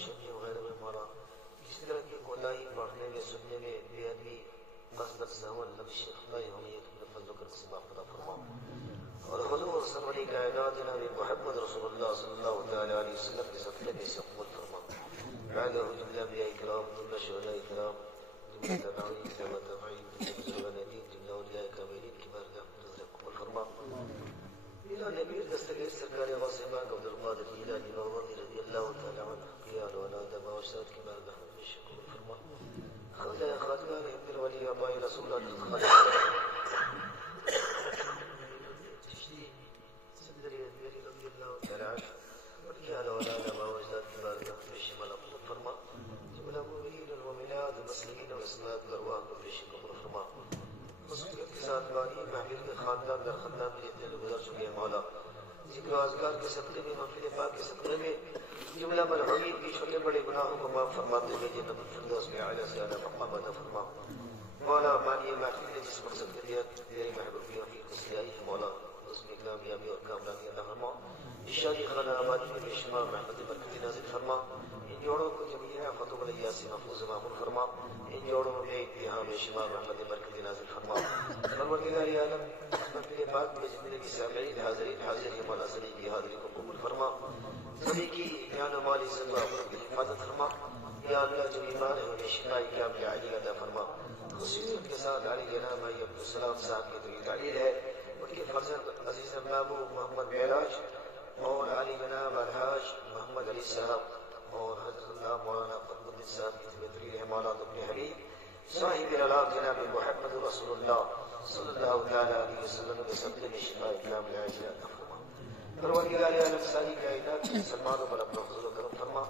روشنی وغیرہ میں مولا کسی طرح کی کوتاہی پڑھنے میں سننے میں بے ادبی مصدر سہو لفظ خدای حمیت اپنے فضل و کرم سے معاف فرما اور حضور سرور کائنات جناب محمد رسول اللہ صلی اللہ تعالی علیہ وسلم کے صدقے میں سے قبول فرما بعده جملہ انبیاء کرام جملہ شہداء کرام جملہ تابعین تبع تابعین جملہ بزرگان دین جملہ اولیاء کاملین کی بارگاہ میں قبول فرما الى نبی دستگیر سرکار غوث پاک عبد القادر جیلانی بغدادی رضی اللہ تعالی عنہ قیال واولاد باوشات کی بارگاہ میں قبول فرما خواجہ خواجگان عبد الولی ابائی رسول اللہ خواجہ چشتی صدری ادویری رضی اللہ تعالی عنہ قیال واولاد باوشات کی بارگاہ میں قبول فرما جملہ مومنین والمومنات المسلمین والاسلام الارواح کو قبول فرما خصوصیت کے ساتھ بانی محفل کے خاندان در خاندان میں جتنے لوگ گزر چکے ہیں مولا ذکر و اذکار کے صدقے میں محفل پاک کے صدقے میں جملہ مرحومین کی چھوٹے بڑے گناہوں کو معاف فرماتے ہوئے جنت الفردوس میں اعلیٰ سے اعلیٰ مقام عطا فرما مولا مانی محفل نے جس مقصد کے لیے تیرے محبوب کی وفیق کو سیائی ہے مولا اس میں کامیابی اور کامرانی عطا فرما شادی خانہ آبادی میں بے شمار رحمت برکت نازل فرما ان جوڑوں کو جمیع آفات و بلیات سے محفوظ معمول فرما ان جوڑوں میں انتہا بے شمار رحمت برکت نازل فرما پروردگار عالم محفل پاک میں جتنے بھی سامعین حاضرین حاضر ہیں مولا سبھی کی حاضری کو قبول فرما سبھی کی جان و مال عزت و عمر کی حفاظت فرما یا اللہ جو ایمان ہے انہیں شفائی کامل عاجل عطا فرما خصوصیت کے ساتھ علی جناب بھائی عبدالسلام صاحب کی طویل تعلیم ہے ان کے فرزند عزیز بابو محمد معراج اور علی جناب الحاج محمد علی صاحب اور حضرت اللہ مولانا فضل صاحب کی طویل ہے مولا اپنے حبیب صاحب العلاق جناب محمد رسول اللہ صلی اللہ تعالی علیہ وسلم کے صدقے میں شفاء کامل عاجل عطا فرما پروردگار عالم ساری کائنات کے مسلمانوں پر اپنا فضل و کرم فرما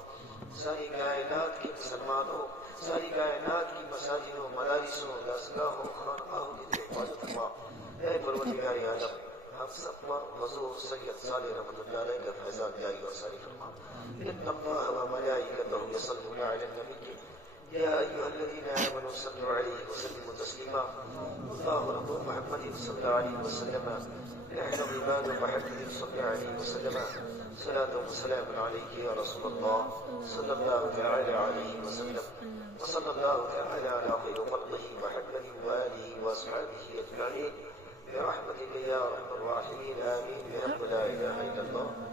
ساری کائنات کے مسلمانوں ساری کائنات کی مساجدوں مدارسوں دستگاہوں خانقاہوں کی حفاظت فرما اے پروردگار عالم ہم سب پر حضور سید صالح رحمۃ اللہ علیہ کا فیضان جاری اور ساری فرما ان اللہ وملائکتہ یصلون علی النبی یا ایھا الذین آمنوا صلوا علیہ وسلموا تسلیما اللہ رب محمد صلی اللہ علیہ وسلم نحن عباد محمد صلی اللہ علیہ وسلم صلاة وسلام علیک یا رسول اللہ صلی اللہ تعالی علیہ وسلم وصلی اللہ تعالی علی خیر خلقہ محمد وآلہ واصحابہ اجمعین برحمتك يا ارحم الراحمين امين بحق لا اله الا الله